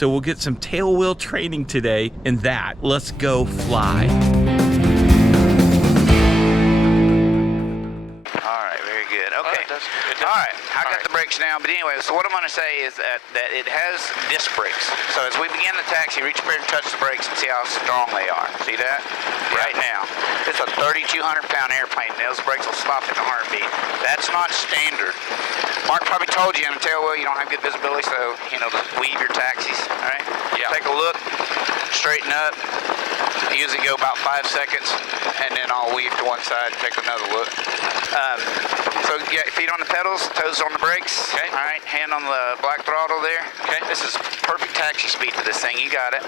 So we'll get some tailwheel training today in that. Let's go fly. All right, I got the brakes now, but anyway, so what I'm going to say is that it has disc brakes. So as we begin the taxi, reach up here and touch the brakes and see how strong they are. See that? Right now. It's a 3,200-pound airplane. Those brakes will stop in a heartbeat. That's not standard. Mark probably told you on the tailwheel you don't have good visibility, so, weave your taxis, all right? Yeah. Take a look, straighten up. I usually go about 5 seconds, and then I'll weave to one side and take another look. So yeah, feet on the pedals, toes on the brakes. Okay. All right, hand on the black throttle there. Okay. This is perfect taxi speed to this thing. You got it.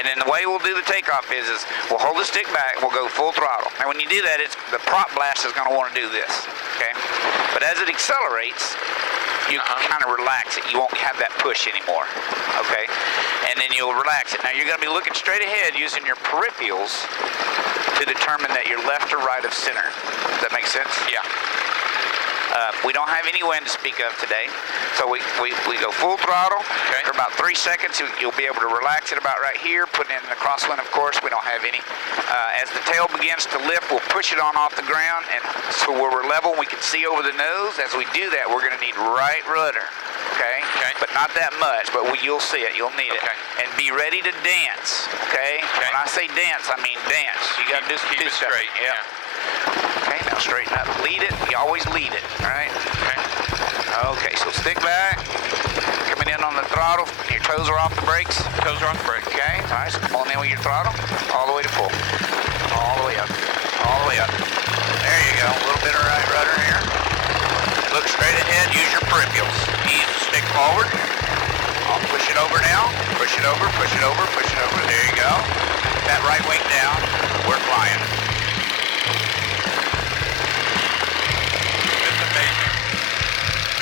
And then the way we'll do the takeoff is we'll hold the stick back, we'll go full throttle. And when you do that, the prop blast is going to want to do this. Okay. But as it accelerates, you can kind of relax it. You won't have that push anymore. Okay. And then you'll relax it. Now you're going to be looking straight ahead using your peripherals to determine that you're left or right of center. Does that make sense? Yeah. We don't have any wind to speak of today, so we go full throttle. Okay. For about 3 seconds, you'll be able to relax it about right here. Put in the crosswind, of course. We don't have any. As the tail begins to lift, we'll push it on off the ground, and so where we're level, we can see over the nose. As we do that, we're going to need right rudder. Okay? But not that much, but you'll see it. You'll need it. And be ready to dance. Okay? When I say dance, I mean dance. You got to do stuff. Straight. Yeah. Okay, now straighten up. Lead it. You always lead it. All right? Okay, so stick back. Coming in on the throttle. Your toes are off the brakes. Toes are off the brakes. Okay. All right, so come on in with your throttle. All the way to full. All the way up. All the way up. There you go. A little bit of right rudder here. Look straight ahead. Use your peripherals. Ease the stick forward. I'll push it over now. Push it over, push it over, push it over. There you go. That right wing down. We're flying.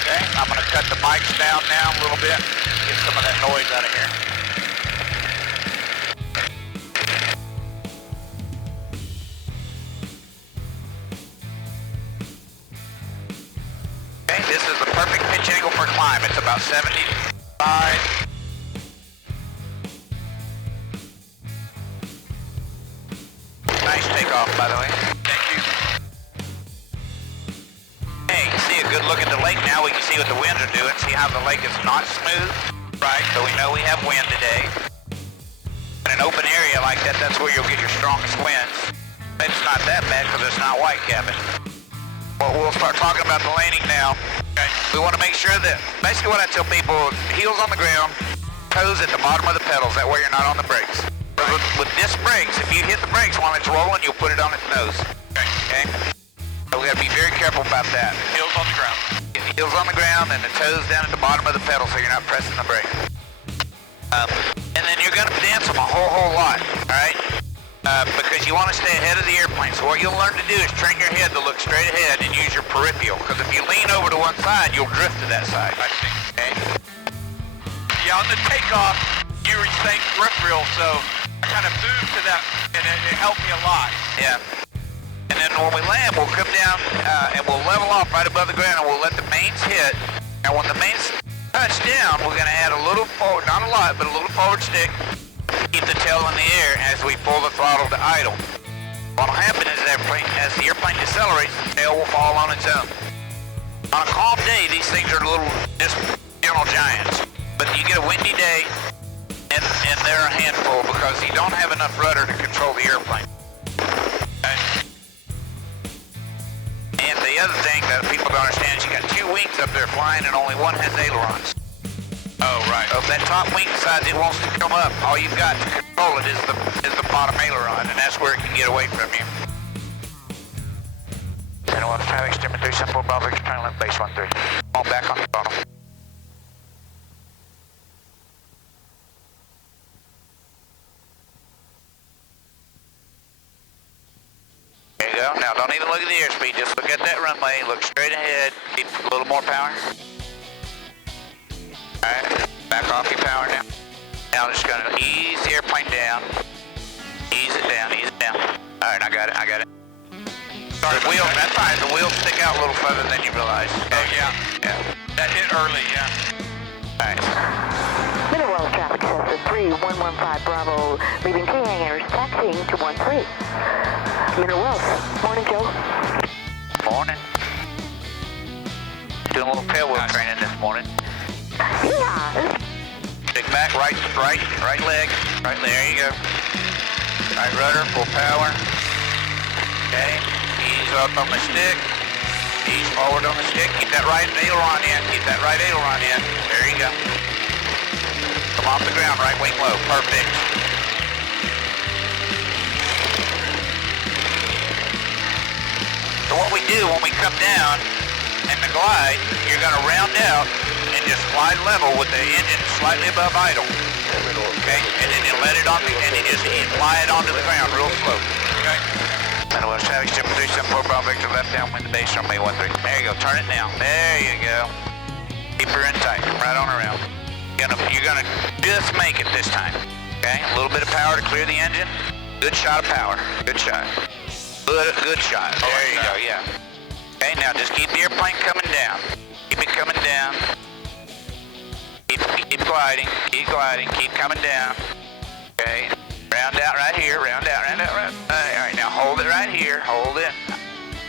Okay, I'm going to cut the mics down now a little bit, get some of that noise out of here. Okay, this is the perfect pitch angle for climb. It's about 75. Nice takeoff, by the way. Thank you. Hey, you see a good look at the lake now. We can see what the winds are doing. See how the lake is not smooth? Right, so we know we have wind today. In an open area like that, that's where you'll get your strongest winds. It's not that bad because it's not white cabin. Well, we'll start talking about the landing now. Okay. We want to make sure that, basically what I tell people, heels on the ground, toes at the bottom of the pedals. That way you're not on the brakes. With disc brakes, if you hit the brakes while it's rolling, you'll put it on its nose. Okay? So we got to be very careful about that. Heels on the ground. Heels on the ground and the toes down at the bottom of the pedal so you're not pressing the brake. And then you're going to dance them a whole lot, all right? Because you want to stay ahead of the airplane. So what you'll learn to do is train your head to look straight ahead and use your peripheral. Because if you lean over to one side, you'll drift to that side. I see. Okay? Yeah, on the takeoff, you were saying peripheral, so I kind of moved to that, and it helped me a lot. Yeah. And then when we land, we'll come down and we'll level off right above the ground, and we'll let the mains hit. And when the mains touch down, we're going to add a little forward, not a lot, but a little forward stick. Keep the tail in the air as we pull the throttle to idle. What will happen is that as the airplane decelerates, the tail will fall on its own. On a calm day, these things are little, just gentle giants. But you get a windy day, and they're a handful because you don't have enough rudder to control the airplane. Okay? And the other thing that people don't understand is you got two wings up there flying and only one has ailerons. Oh, right. So if that top wing decides it wants to come up, all you've got to control it is the bottom aileron, and that's where it can get away from you. 10-1 traffic, Stearman 374 Bravo, turn left, base 13. On back on the throttle. There you go. Now don't even look at the airspeed, just look at that runway, look straight ahead, keep a little more power. Alright, back off your power now. Now I'm just gonna ease the airplane down. Ease it down, ease it down. Alright, I got it. Sorry, the wheel, that's fine, the wheels stick out a little further than you realize. Okay? Oh, yeah. That hit early, yeah. Alright. Tailwheel traffic, 115 Bravo, leaving T hangars, taxiing to 13. Mineral Wells. Morning, Joe. Morning. Doing a little tailwheel training this morning. Yeah. Stick back, right leg. Right there you go. Right rudder, full power. Okay. Ease up on the stick. Ease forward on the stick. Keep that right aileron in. Keep that right aileron in. There you go. Come off the ground, right wing low. Perfect. So what we do when we come down and the glide, you're going to round out and just glide level with the engine slightly above idle. Okay? And then you let it on, and you just fly it onto the ground real slow. Okay? And we'll traffic Stearman 374 Bravo Victor left downwind the base runway 13. There you go. Turn it now. There you go. Keep her in tight. Come right on around. You're gonna just make it this time. Okay? A little bit of power to clear the engine. Good shot of power. Good shot. Good shot. There you go. Yeah. Okay. Now just keep the airplane coming down. Keep it coming down. Keep gliding. Keep gliding. Keep coming down. Okay. Round out right here. Round out. Round out. Round. All right. Now hold it right here. Hold it.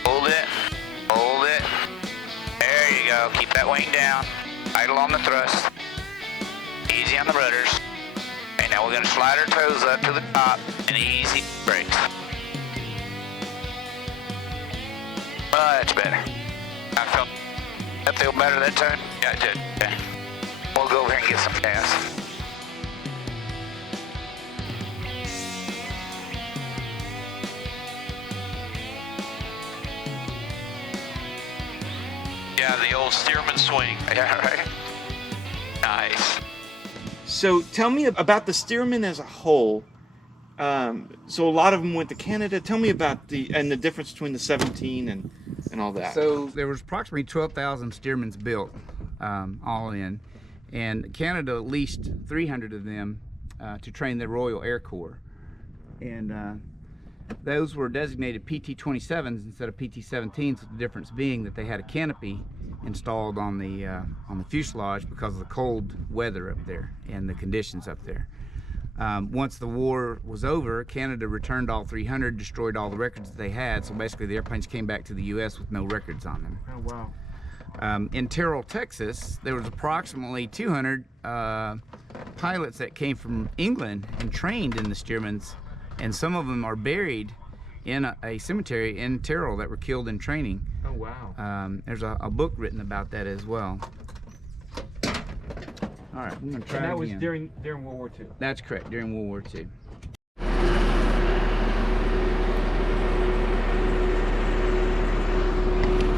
Hold it. Hold it. There you go. Keep that wing down. Idle on the thrust. Easy on the rudders. Okay, now we're going to slide our toes up to the top and easy brakes. Oh, that's better. That feel better that time? Yeah, it did. Okay. We'll go over here and get some gas. Yeah, the old Stearman swing. Yeah, right. Nice. So tell me about the Stearman as a whole. So a lot of them went to Canada. Tell me about the difference between the 17 and all that. So there was approximately 12,000 Stearmans built, all in, and Canada leased 300 of them to train the Royal Air Corps, and those were designated PT-27s instead of PT-17s. The difference being that they had a canopy installed on the fuselage because of the cold weather up there and the conditions up there. Once the war was over, Canada returned all 300, destroyed all the records that they had, so basically the airplanes came back to the U.S. with no records on them. Oh, wow. In Terrell, Texas, there was approximately 200 pilots that came from England and trained in the Stearmans, and some of them are buried in a cemetery in Terrell that were killed in training. Oh, wow. There's a book written about that as well. All right, I'm gonna try And that again. was during World War II. That's correct, during World War II.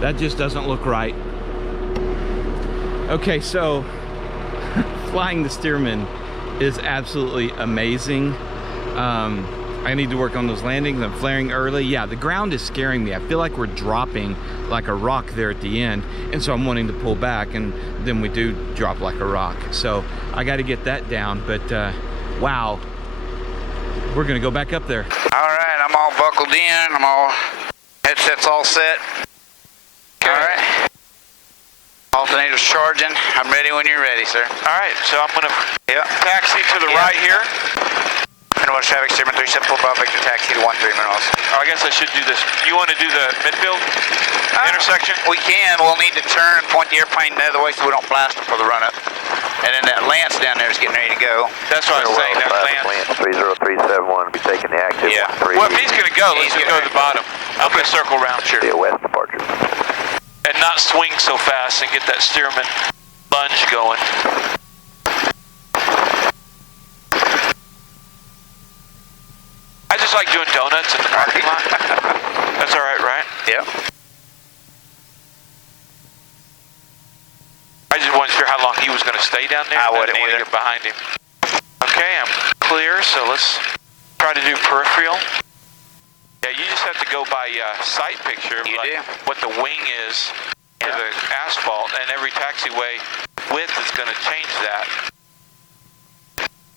That just doesn't look right. Okay, so flying the Stearman is absolutely amazing. I need to work on those landings. I'm flaring early. Yeah, the ground is scaring me. I feel like we're dropping like a rock there at the end, and so I'm wanting to pull back, and then we do drop like a rock. So I got to get that down, but wow, we're gonna go back up there. All right, I'm all buckled in. Headset's all set. All right. Alternator's charging. I'm ready when you're ready, sir. All right, so I'm going to taxi to the right here. Mineral traffic Stearman 374 Bravo Victor taxi to 13 Minerals. Oh, I guess I should do this. You want to do the midfield intersection? We can. We'll need to turn and point the airplane the other way so we don't blast them for the run-up. And then that Lance down there is getting ready to go. That's what I was saying. That Lance. 30371, be taking the active. Yeah. Well, if he's going to go, let's just go to the bottom. I'm going to circle around here. Be a west departure. And not swing so fast and get that Stearman lunge going. I just like doing donuts in the parking lot. That's all right, right? Yeah. I just wasn't sure how long he was going to stay down there. I wouldn't didn't want to either. get behind him. Okay, I'm clear, so let's try to do peripheral. Yeah, you just have to go by sight picture, You like do. what the wing is to the asphalt, and every taxiway width is going to change that.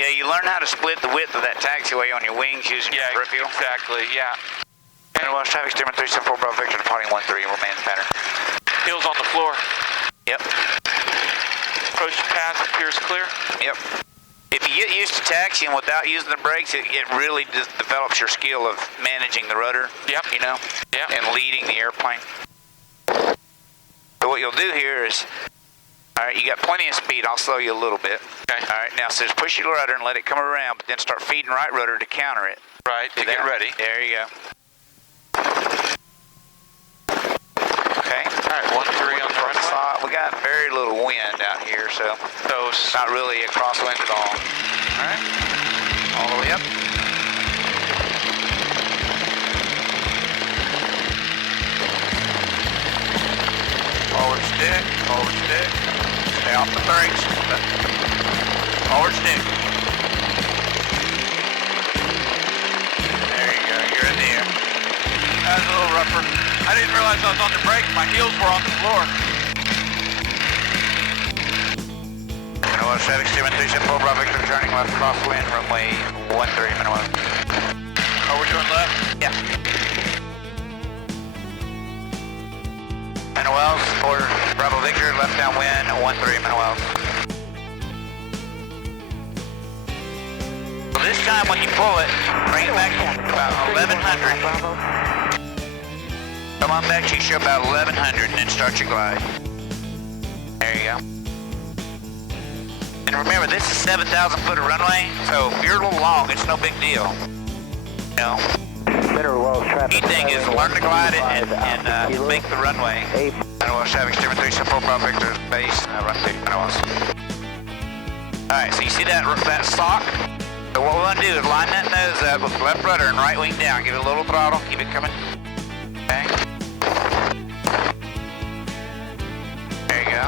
Yeah, you learn how to split the width of that taxiway on your wings using your peripheral. Exactly, yeah. Mineral traffic Stearman 374 Bravo Victor departing 13, remain pattern. Heels on the floor. Yep. Approach path appears clear. Yep. If you get used to taxiing without using the brakes, it really develops your skill of managing the rudder. Yep. You know? Yep. And leading the airplane. So what you'll do here is, all right, you got plenty of speed. I'll slow you a little bit. Okay. All right, now so just push your rudder and let it come around, but then start feeding right rudder to counter it. Right, to get ready. There you go. Okay. All right, 1-3 on the runway. We got very little wind out here, so it's not really a crosswind at all. All right. All the way up. Forward stick, forward stick. Stay off the brakes. Forward stick. There you go, you're in the air. That was a little rougher. I didn't realize I was on the brake. My heels were on the floor. Minnow Chevy Stearman 374 Bravo Victor turning left crosswind runway 13 Minnow. Oh, we're doing left? Yeah. Minnow Wells for Bravo Victor, left downwind 13 Minnow Wells. So this time when you pull it, bring it back to about 1100. Come on back to you about 1100 and then start your glide. There you go. And remember, this is 7,000 foot of runway, so if you're a little long, it's no big deal. You know? Key thing is learn to glide it and make the runway. Minnow Chevy Stearman 374 Bravo Victor base, run 2 Minnow. Alright, so you see that sock? So what we're going to do is line that nose up with left rudder and right wing down. Give it a little throttle, keep it coming. Okay. There you go.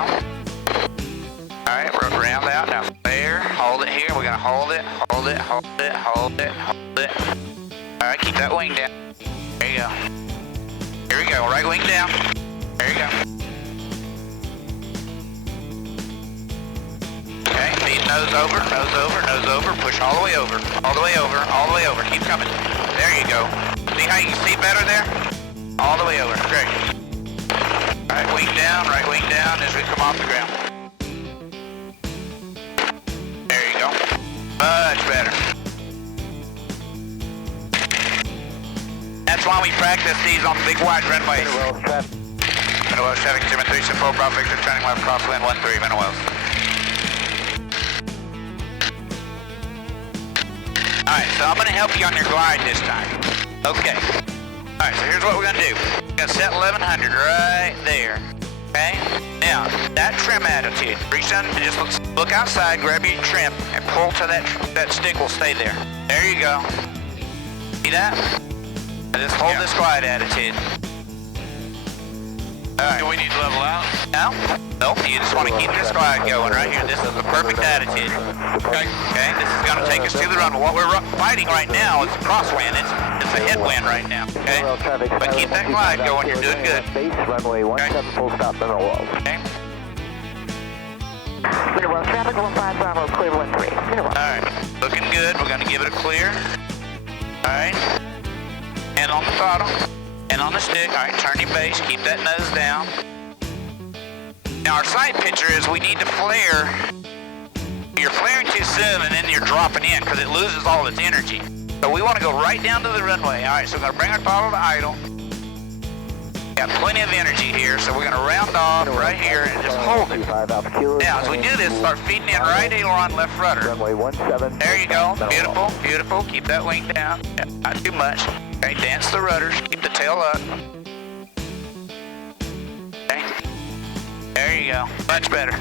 Alright, we're round out. Now there, hold it here. We're going to hold it, hold it, hold it, hold it, hold it. Alright, keep that wing down. There you go. Here we go, right wing down. There you go. Okay, feed nose over, nose over, nose over. Push all the way over, all the way over, all the way over. Keep coming. There you go. See how you can see better there? All the way over, great. Right wing down as we come off the ground. There you go. Much better. That's why we practice these on big wide runways. Minnow Wells, Chevy Stearman 374 Bravo Victor, turning left crosswind 13 Minnow Wells. Alright, so I'm going to help you on your glide this time. Okay. Alright, so here's what we're going to do. We're going to set 1100 right there. Okay? Now, that trim attitude. Reach down and just look outside, grab your trim, and pull till that stick will stay there. There you go. See that? And just hold this glide attitude. Alright. Do we need to level out? No? Nope, you just want to keep this glide going right here. This is the perfect attitude. Okay. Okay, this is going to take us to the runway. What we're fighting right now is a crosswind. It's a headwind right now. Okay? But keep that glide going. You're doing good. Base runway 17 full stop Minnow Wells. Okay? Minnow Wells, traffic 15 Bravo, clear 13. Minnow Wells. Alright, looking good. We're going to give it a clear. Alright. And on the throttle. And on the stick. Alright, turn your base. Keep that nose down. Now our side picture is we need to flare. You're flaring too soon and then you're dropping in because it loses all its energy. So we want to go right down to the runway. Alright, so we're going to bring our throttle to idle. Got plenty of energy here, so we're going to round off right here and just hold it. Now, as we do this, start feeding in right aileron, left rudder. Runway 17. There you go. Beautiful, beautiful. Keep that wing down. Yeah, not too much. Okay, dance the rudders. Keep the tail up. Okay. There you go. Much better.